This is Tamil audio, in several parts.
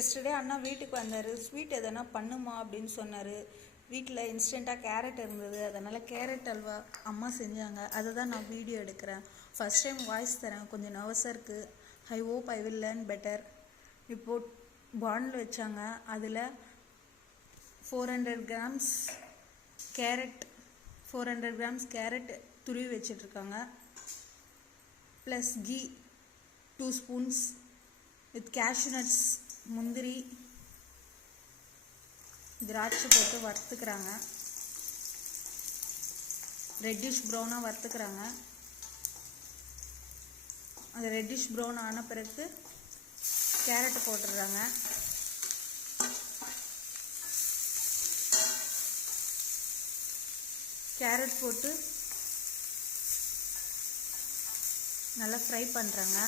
எஸ்டர்டே அண்ணா வீட்டுக்கு வந்தார். ஸ்வீட் எதனா பண்ணுமா அப்படின்னு சொன்னார். வீட்டில் இன்ஸ்டண்ட்டாக கேரட் இருந்தது, அதனால் கேரட் அல்வா அம்மா செஞ்சாங்க. அதை தான் நான் வீடியோ எடுக்கிறேன். ஃபஸ்ட் டைம் வாய்ஸ் தரேன், கொஞ்சம் நர்வஸாக இருக்குது. I hope I will learn better. இப்போது பாண்டில் வச்சாங்க, அதில் 400 கிராம்ஸ் கேரட் துருவி வச்சிட்ருக்காங்க. Plus ghee 2 spoons with cashew nuts, முந்திரி, திராட்சை போட்டு வறுத்துக்கிறாங்க. ரெட்டிஷ் ப்ரௌனாக வறுத்துக்கிறாங்க. அது ரெட்டிஷ் ப்ரௌன் ஆன பிறகு கேரட்டை போட்டுடுறாங்க. கேரட் போட்டு நல்லா ஃப்ரை பண்ணுறாங்க.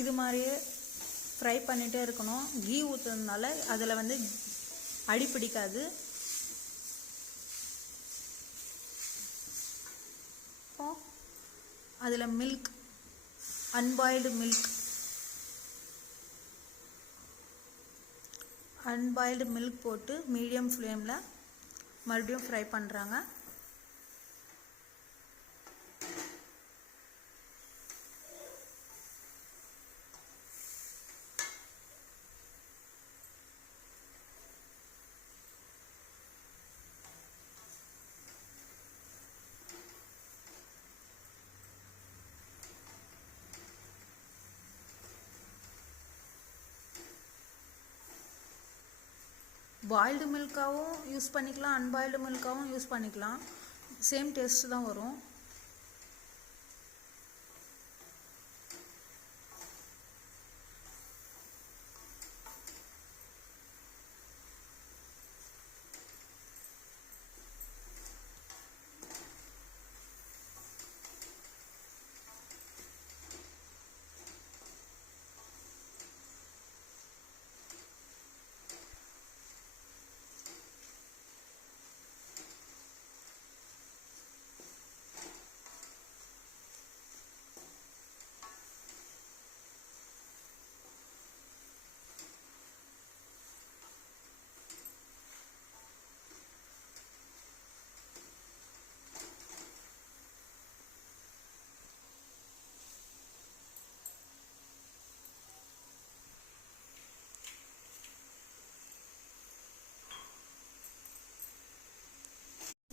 இது மாதிரியே ஃப்ரை பண்ணிகிட்டே இருக்கணும். கீ ஊற்றுறதுனால அதில் வந்து அடி பிடிக்காது. அதில் மில்க், அன்பாயில்டு மில்க் போட்டு மீடியம் ஃப்ளேமில் மறுபடியும் ஃப்ரை பண்ணுறாங்க. பாயில்டு மில்காகவும் யூஸ் பண்ணிக்கலாம், அன்பாயில்டு மில்காகவும் யூஸ் பண்ணிக்கலாம். சேம் டேஸ்ட் தான் வரும்.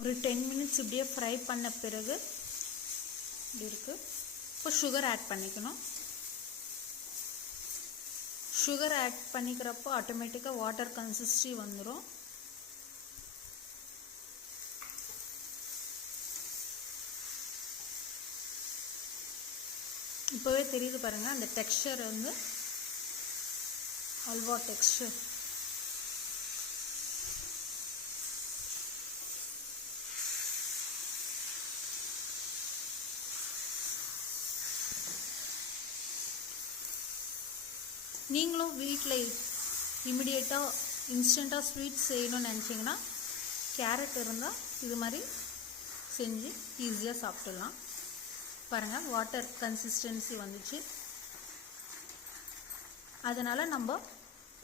ஒரு 10 மினிட்ஸ் இப்படியே ஃப்ரை பண்ண பிறகு இப்படி இருக்குது. இப்போ சுகர் ஆட் பண்ணிக்கணும். சுகர் ஆட் பண்ணிக்கிறப்போ ஆட்டோமேட்டிக்காக வாட்டர் கன்சிஸ்டன்சி வந்துடும். இப்போவே தெரியுது பாருங்கள், அந்த டெக்ஸ்சர் வந்து அல்வா டெக்ஸ்சர். நீங்களும் வீட்டில் இமிடியேட்டாக இன்ஸ்டண்ட்டாக ஸ்வீட் செய்யணும்னு நினச்சிங்கன்னா கேரட் இருந்தால் இது மாதிரி செஞ்சு ஈஸியாக சாப்பிட்டுடலாம். பாருங்கள், வாட்டர் கன்சிஸ்டன்சி வந்துச்சு. அதனால் நம்ம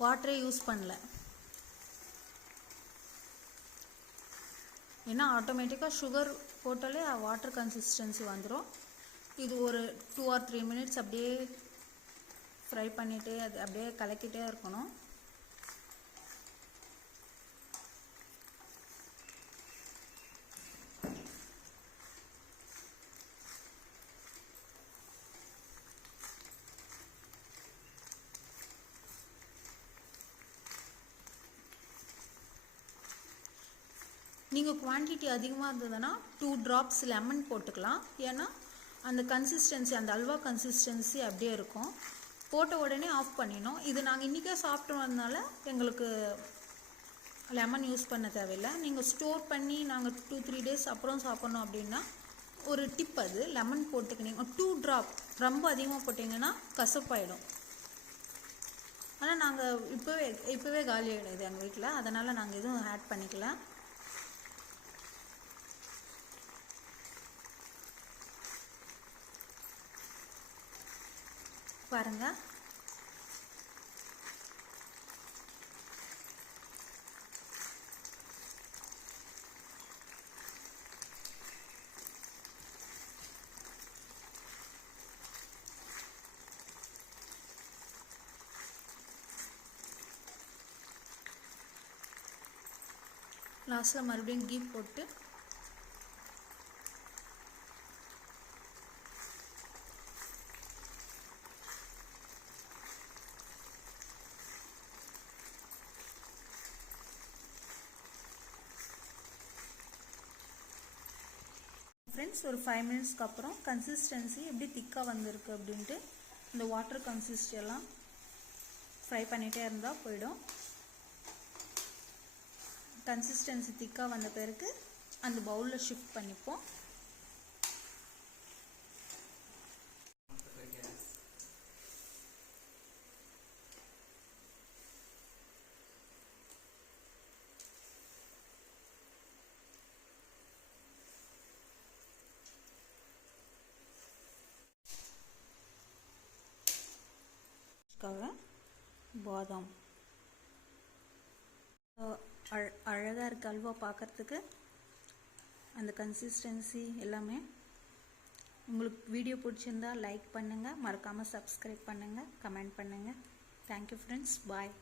வாட்டரே யூஸ் பண்ணல. ஏன்னா ஆட்டோமேட்டிக்காக சுகர் போட்டாலே வாட்டர் கன்சிஸ்டன்சி வந்துடும். இது ஒரு 2 or 3 மினிட்ஸ் அப்படியே ஃப்ரை பண்ணிகிட்டே அது அப்படியே கலக்கிட்டே இருக்கணும். நீங்கள் குவான்டிட்டி அதிகமாக இருந்ததுன்னா 2 drops லெமன் போட்டுக்கலாம். ஏன்னா அந்த கன்சிஸ்டன்சி, அந்த அல்வா கன்சிஸ்டன்சி அப்படியே இருக்கும். போட்ட உடனே ஆஃப் பண்ணிடணும். இது நாங்கள் இன்றைக்கே சாப்பிட்டு வந்ததுனால எங்களுக்கு லெமன் யூஸ் பண்ண தேவையில்லை. நீங்கள் ஸ்டோர் பண்ணி நாங்கள் 2-3 days அப்புறம் சாப்பிட்ணும் அப்படின்னா ஒரு டிப், அது லெமன் போட்டுக்கினீங்க 2 ட்ராப், ரொம்ப அதிகமாக போட்டிங்கன்னா கசப்பாயிடும். ஆனால் நாங்கள் இப்போவே காலி ஆகிடுது எங்கள் வீட்டில், அதனால் நாங்கள் எதுவும் ஆட் பண்ணிக்கல. பாருங்கள், லாஸ்ட்டில் மறுபடியும் கீ போட்டு ஃப்ரெண்ட்ஸ் ஒரு 5 மினிட்ஸ்க்கு அப்புறம் கன்சிஸ்டன்சி எப்படி திக்காக வந்திருக்கு அப்படின்ட்டு இந்த வாட்டர் கன்சிஸ்டன்சி எல்லாம் ஃப்ரை பண்ணிகிட்டே இருந்தால் போயிடும். கன்சிஸ்டன்சி திக்காக வந்த பிறகு அந்த பவுலில் ஷிஃப்ட் பண்ணிப்போம். பாதாம் அழகாக இருக்குது அல்வா பார்க்குறதுக்கு. அந்த கன்சிஸ்டன்சி எல்லாமே. உங்களுக்கு வீடியோ பிடிச்சிருந்தா லைக் பண்ணுங்கள், மறக்காமல் சப்ஸ்கிரைப் பண்ணுங்கள், கமெண்ட் பண்ணுங்கள். தேங்க்யூ ஃப்ரெண்ட்ஸ், பாய்.